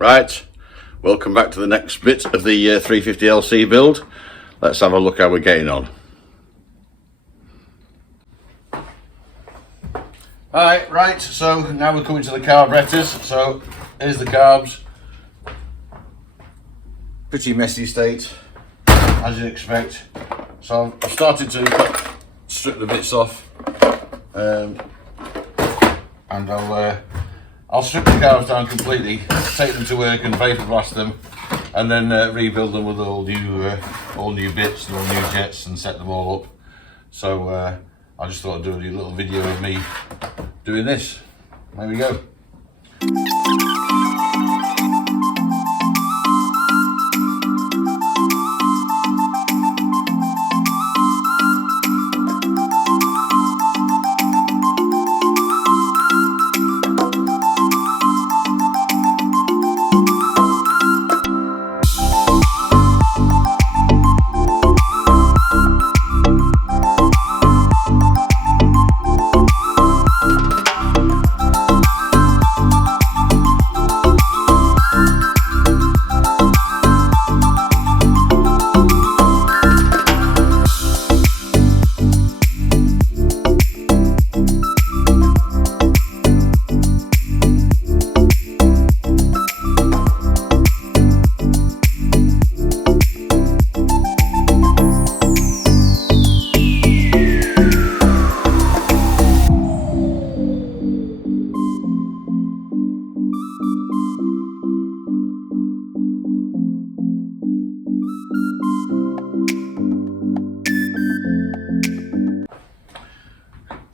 Right, welcome back to the next bit of the 350LC build. Let's have a look how we're getting on. Alright, right, so now we're coming to the carburetors. So here's the carbs. Pretty messy state, as you'd expect. So I've started to strip the bits off, and I'll strip the carbs down completely, take them to work and vapor blast them, and then rebuild them with all new bits and all new jets and set them all up. So I just thought I'd do a little video of me doing this. There we go.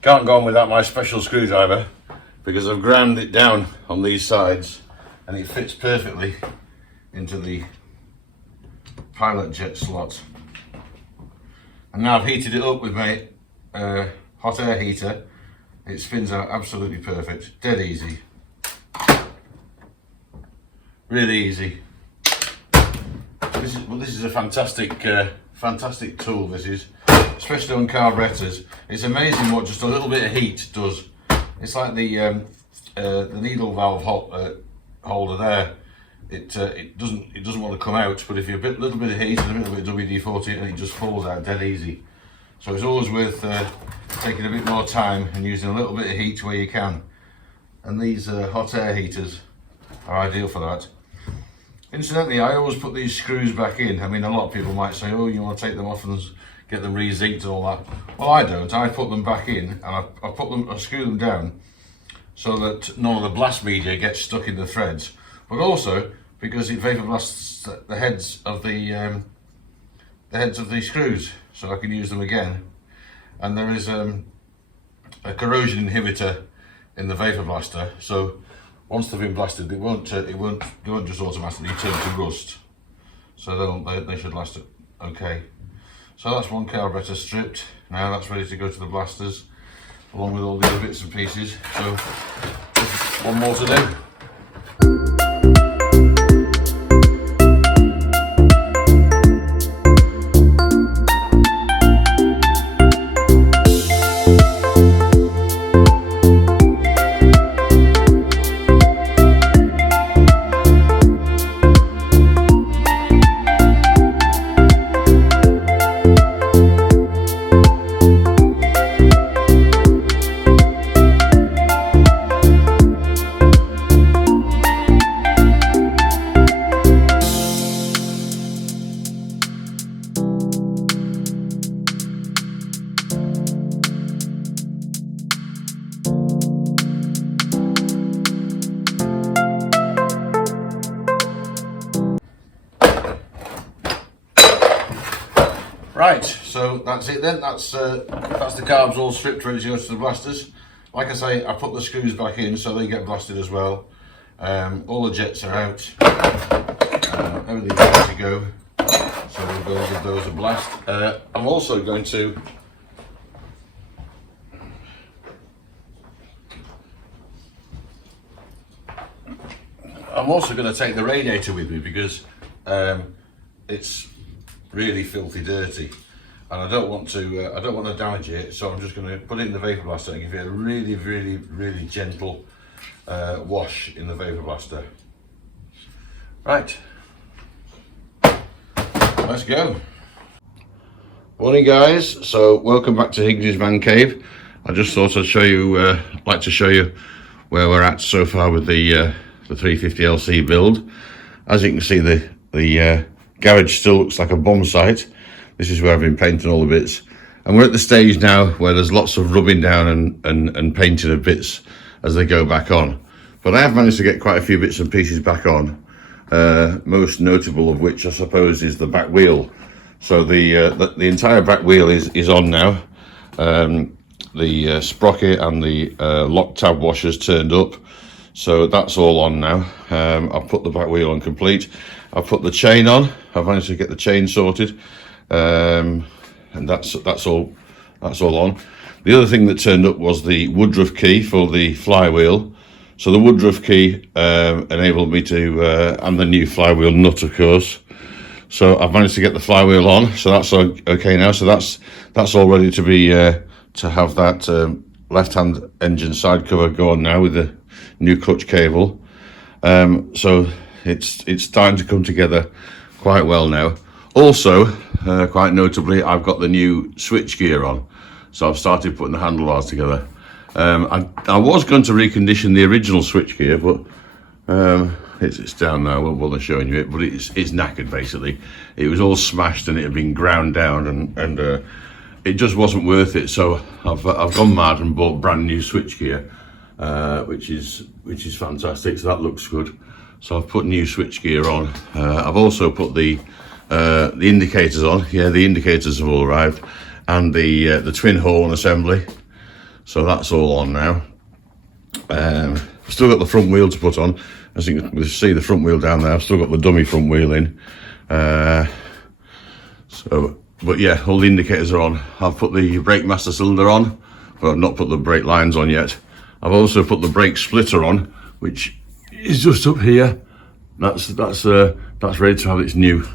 Can't go on without my special screwdriver, because I've ground it down on these sides and it fits perfectly into the pilot jet slot. And now I've heated it up with my hot air heater. It spins out absolutely perfect, dead easy, really easy. This is a fantastic tool. This is, especially on carburetors. It's amazing what just a little bit of heat does. It's like the needle valve holder there. It doesn't want to come out, but if you a little bit of heat and a little bit of WD-40, and it just falls out dead easy. So it's always worth taking a bit more time and using a little bit of heat where you can. And these hot air heaters are ideal for that. Incidentally, I always put these screws back in. I mean, a lot of people might say, oh, you want to take them off and get them re-zigged and all that. Well, I don't. I put them back in, and I screw them down so that none of the blast media gets stuck in the threads, but also because it vapor blasts the heads of the screws, so I can use them again. And there is a corrosion inhibitor in the vapor blaster, so once they've been blasted, they won't just automatically turn to rust. So they should last okay. So that's one carburetor stripped. Now that's ready to go to the blasters, along with all the other bits and pieces. So one more to do. Right, so that's it then. That's the carbs all stripped, ready to go to the blasters. Like I say, I put the screws back in so they get blasted as well. All the jets are out. Everything's ready to go. So we'll go give those a blast. I'm also going to take the radiator with me, because it's really filthy dirty, and I don't want to damage it. So I'm just going to put it in the vapor blaster and give it a really gentle wash in the vapor blaster. Right, let's go. Morning guys, so welcome back to HIGGSYS Man Cave. I just thought I'd show you, like to show you where we're at so far with the 350LC build. As you can see, the garage still looks like a bomb site. This is where I've been painting all the bits, and we're at the stage now where there's lots of rubbing down and painting of bits as they go back on. But I have managed to get quite a few bits and pieces back on, most notable of which I suppose is the back wheel. So the entire back wheel is on now. The sprocket and the lock tab washers turned up, so that's all on now. I've put the back wheel on complete. I've put the chain on. I've managed to get the chain sorted, and that's all on. The other thing that turned up was the Woodruff key for the flywheel. So the Woodruff key enabled me to, and the new flywheel nut, of course. So I've managed to get the flywheel on, so that's okay now. So that's all ready to be to have that left-hand engine side cover go on now with the new clutch cable. So it's starting to come together quite well now. Also, quite notably, I've got the new switch gear on, so I've started putting the handlebars together. I was going to recondition the original switch gear, but it's down now. I won't bother showing you it, but it's knackered basically. It was all smashed and it had been ground down, and it just wasn't worth it. So I've gone mad and bought brand new switch gear, which is fantastic. So that looks good. So I've put new switch gear on. I've also put the indicators on. Yeah, the indicators have all arrived, and the twin horn assembly. So that's all on now. Still got the front wheel to put on. As you can see, the front wheel down there. I've still got the dummy front wheel in. But yeah, all the indicators are on. I've put the brake master cylinder on, but I've not put the brake lines on yet. I've also put the brake splitter on, which is just up here. That's ready to have its new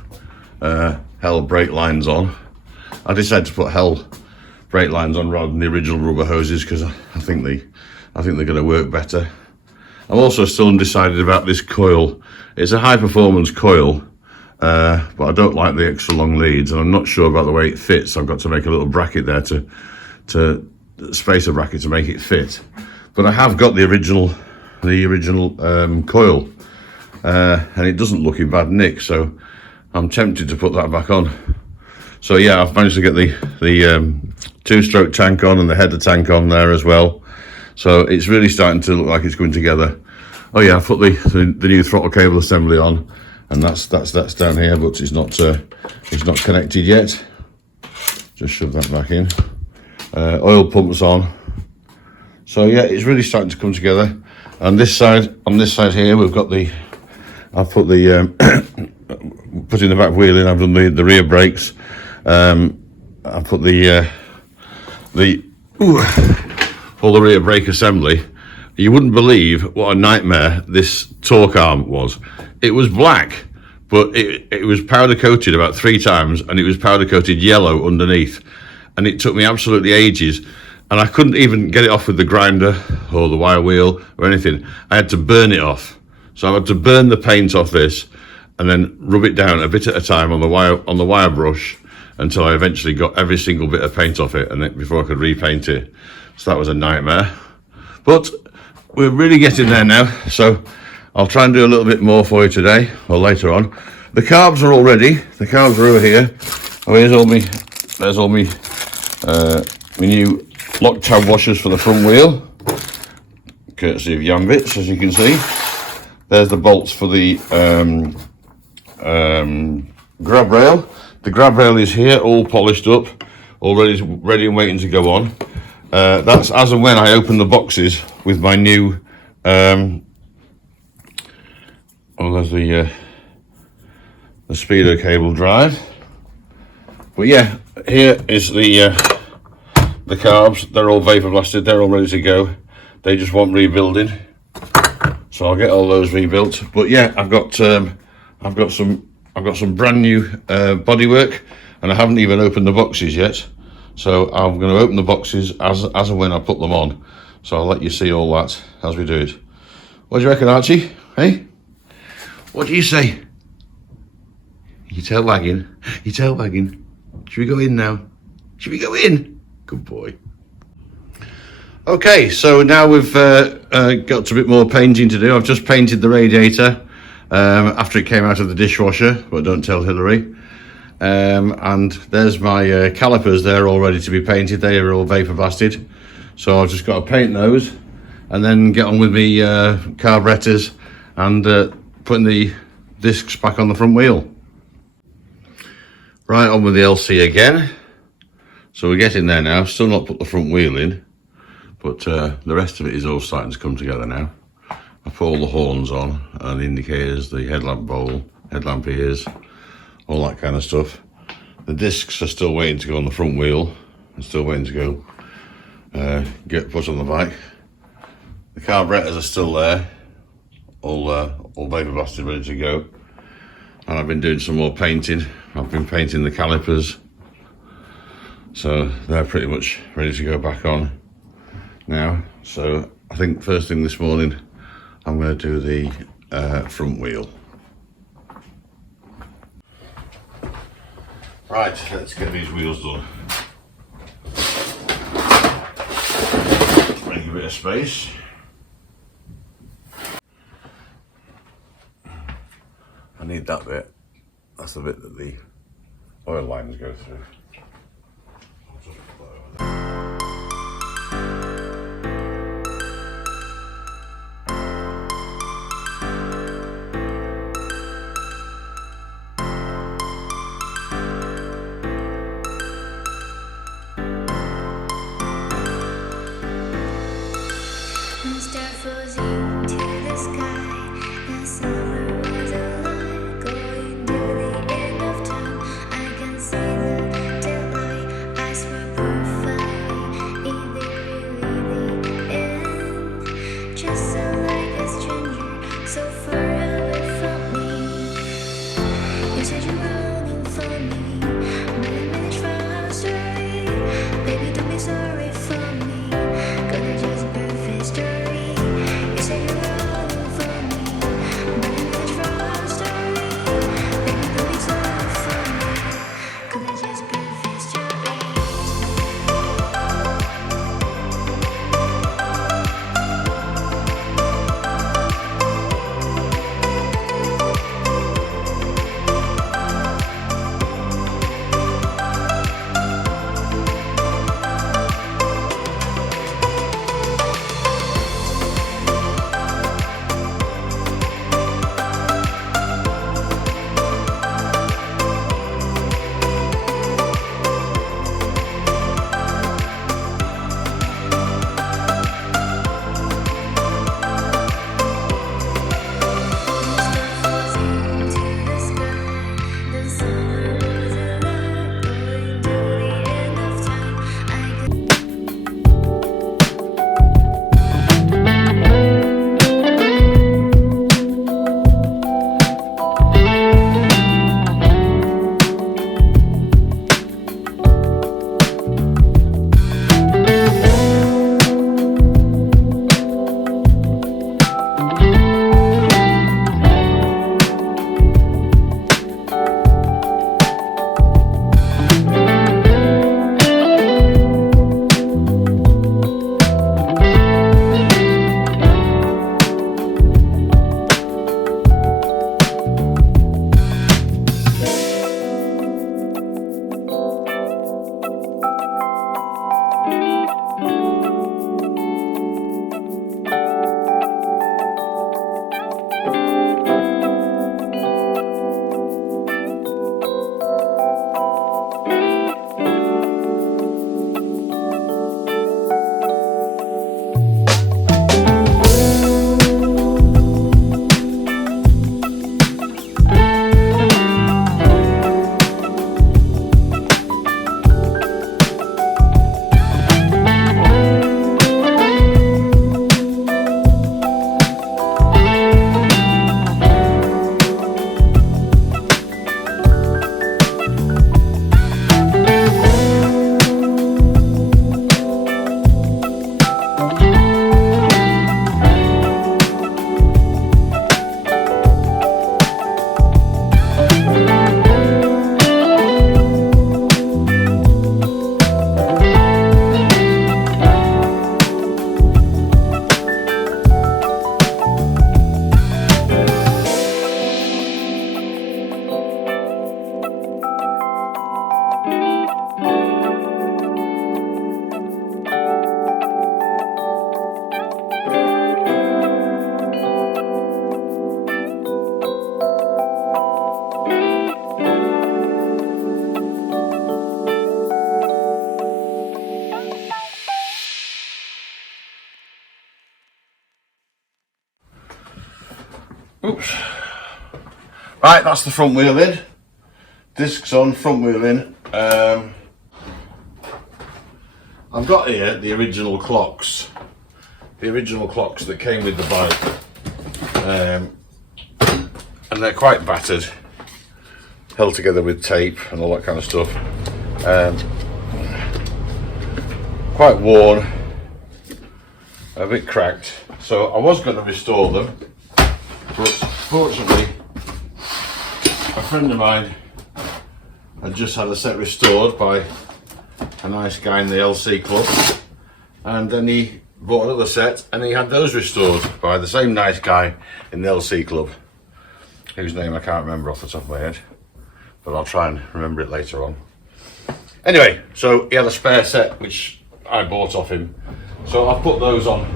Hell brake lines on. I decided to put Hell brake lines on rather than the original rubber hoses because I think they're going to work better. I'm also still undecided about this coil. It's a high performance coil, but I don't like the extra long leads, and I'm not sure about the way it fits. I've got to make a little bracket there to spacer bracket to make it fit. But I have got the original coil, and it doesn't look in bad nick, so I'm tempted to put that back on. So yeah, I've managed to get the two-stroke tank on and the header tank on there as well. So it's really starting to look like it's going together. Oh yeah, I put the new throttle cable assembly on, and that's down here, but it's not connected yet. Just shove that back in. Oil pumps on. So yeah, it's really starting to come together. And on this side here, we've got I've put putting the back wheel in. I've done the rear brakes. I've put all the rear brake assembly. You wouldn't believe what a nightmare this torque arm was. It was black, but it was powder coated about 3 times, and it was powder coated yellow underneath, and it took me absolutely ages, and I couldn't even get it off with the grinder or the wire wheel or anything. I had to burn it off. So I had to burn the paint off this and then rub it down a bit at a time on the wire brush until I eventually got every single bit of paint off it, and then before I could repaint it. So that was a nightmare, but we're really getting there now. So I'll try and do a little bit more for you today or later on. The carbs are all ready. The carbs are over here. Oh, there's all my new lock tab washers for the front wheel, courtesy of Yambits, as you can see. There's the bolts for the grab rail. The grab rail is here, all polished up, all ready and waiting to go on. That's as and when I open the boxes with my new there's the speedo cable drive. But yeah, here is the carbs. They're all vapor blasted, they're all ready to go. They just want rebuilding, so I'll get all those rebuilt. But yeah, I've got some brand new bodywork, and I haven't even opened the boxes yet. So I'm going to open the boxes as and when I put them on. So I'll let you see all that as we do it. What do you reckon, Archie? Hey? What do you say? Your tail wagging? Your tail wagging? Should we go in now? Should we go in? Good boy. Okay, so now we've got a bit more painting to do. I've just painted the radiator after it came out of the dishwasher, but don't tell Hillary. And there's my calipers. They're all ready to be painted. They are all vapor blasted. So I've just got to paint those and then get on with the carburetors and putting the discs back on the front wheel. Right, on with the LC again. So we're getting there now. Still not put the front wheel in, but the rest of it is all starting to come together now. I put all the horns on and the indicators, the headlamp bowl, headlamp ears, all that kind of stuff. The discs are still waiting to go on the front wheel. I'm still waiting to go get put on the bike. The carburetors are still there, all vapor blasted, ready to go. And I've been doing some more painting. I've been painting the calipers, so they're pretty much ready to go back on now. So I think first thing this morning I'm going to do the front wheel. Right, let's get these wheels done. Make a bit of space. I need that bit. That's the bit that the oil lines go through. Right, that's the front wheel in. Discs on, front wheel in. I've got here the original clocks. The original clocks that came with the bike. And they're quite battered. Held together with tape and all that kind of stuff. Quite worn. A bit cracked. So I was going to restore them. But fortunately, a friend of mine had just had a set restored by a nice guy in the LC club, and then he bought another set and he had those restored by the same nice guy in the LC club, whose name I can't remember off the top of my head, but I'll try and remember it later on. Anyway, so he had a spare set which I bought off him, so I've put those on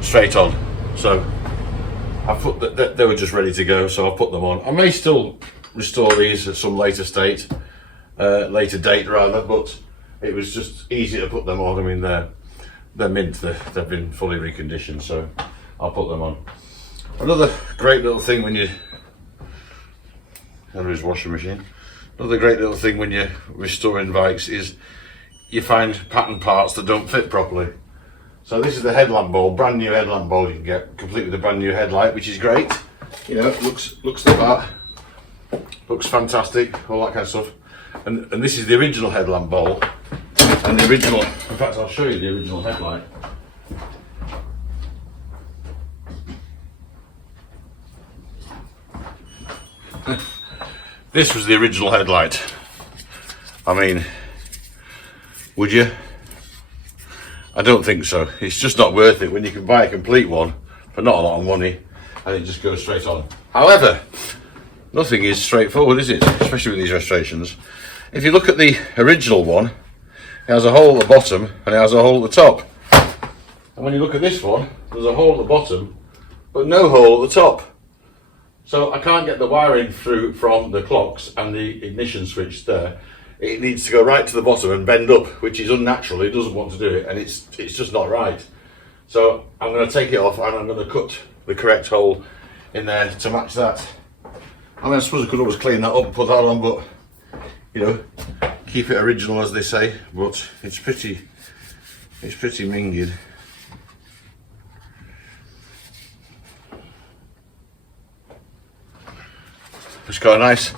straight on. So I put that they were just ready to go, so I'll put them on. I may still restore these at some later date rather, but it was just easy to put them on. I mean, they're mint, they've been fully reconditioned, so I'll put them on. Another great little thing when you, there is washing machine. Another great little thing when you're restoring bikes is you find pattern parts that don't fit properly. So this is the headlamp bulb, brand new headlamp bulb you can get, complete with a brand new headlight, which is great. You know, it looks like that. Looks fantastic, all that kind of stuff. And this is the original headlamp bulb. And the original, in fact I'll show you the original headlight. This was the original headlight. I mean, would you? I don't think so. It's just not worth it when you can buy a complete one for not a lot of money and it just goes straight on. However, nothing is straightforward, is it? Especially with these restorations. If you look at the original one, it has a hole at the bottom and it has a hole at the top. And when you look at this one, there's a hole at the bottom, but no hole at the top. So I can't get the wiring through from the clocks and the ignition switch there. It needs to go right to the bottom and bend up, which is unnatural. It doesn't want to do it, and it's just not right. So I'm going to take it off and I'm going to cut the correct hole in there to match that. I mean, I suppose I could always clean that up and put that on, but you know, keep it original as they say. But it's pretty minged. It's got a nice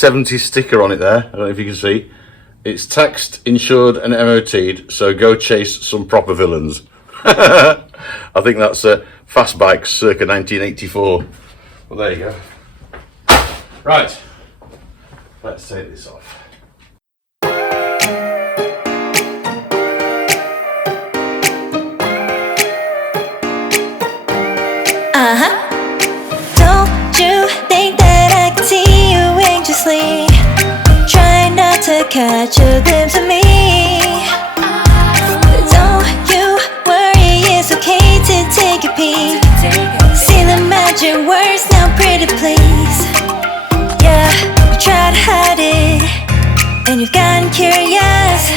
70s sticker on it there. I don't know if you can see. It's taxed, insured and MOT'd, so go chase some proper villains. I think that's Fast Bikes circa 1984. Well, there you go. Right, let's take this off. Don't you think that I can see you anxiously, trying not to catch a glimpse of me? Don't you worry, it's okay to take a peek. See the magic words now, pretty please. Yeah, you try to hide it, and you've gotten curious.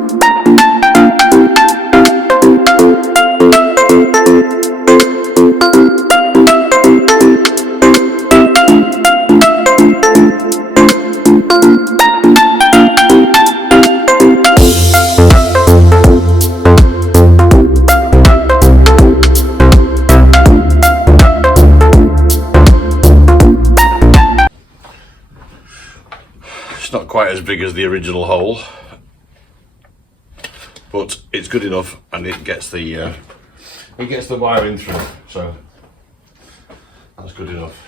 Not quite as big as the original hole, but it's good enough, and it gets the wiring through, so that's good enough.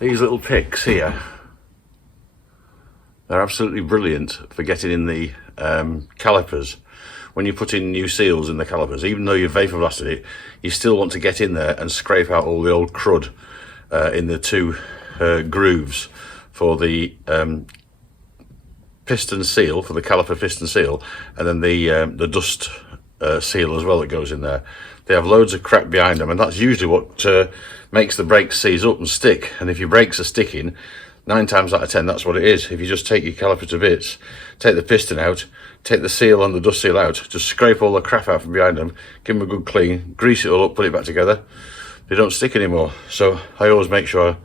These little picks here, they're absolutely brilliant for getting in the calipers. When you put in new seals in the calipers, even though you've vapor blasted it, you still want to get in there and scrape out all the old crud in the two grooves for the piston seal, for the caliper piston seal, and then the dust seal as well that goes in there. They have loads of crap behind them, and that's usually what makes the brakes seize up and stick. And if your brakes are sticking, 9 times out of 10 that's what it is. If you just take your caliper to bits, take the piston out, take the seal and the dust seal out, just scrape all the crap out from behind them, give them a good clean, grease it all up, put it back together, they don't stick anymore. So I always make sure I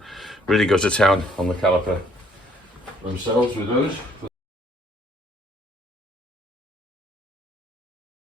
really go to town on the caliper themselves with those.